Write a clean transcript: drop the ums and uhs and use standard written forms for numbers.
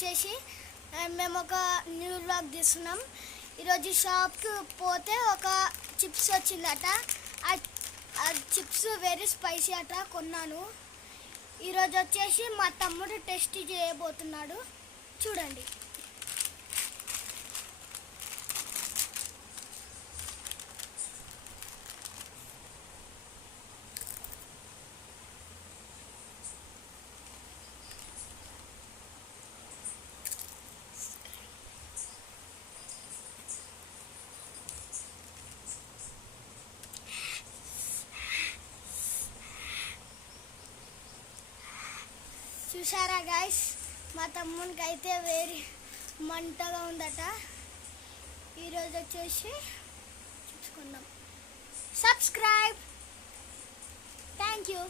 వచ్చేసి మేము ఒక న్యూ వ్లాగ్ తీస్తున్నాం. ఈరోజు షాప్కి పోతే ఒక చిప్స్ వచ్చిందట. ఆ చిప్స్ వెరీ స్పైసీ అట, కొన్నాను. ఈరోజు వచ్చేసి మా తమ్ముడు టెస్ట్ చేయబోతున్నాడు, చూడండి. చూసారా గైస్, మా తమ్మునికి అయితే వేరే మంటగా ఉందట. ఈరోజు వచ్చేసి చూసుకుందాం. సబ్స్క్రైబ్. Thank you.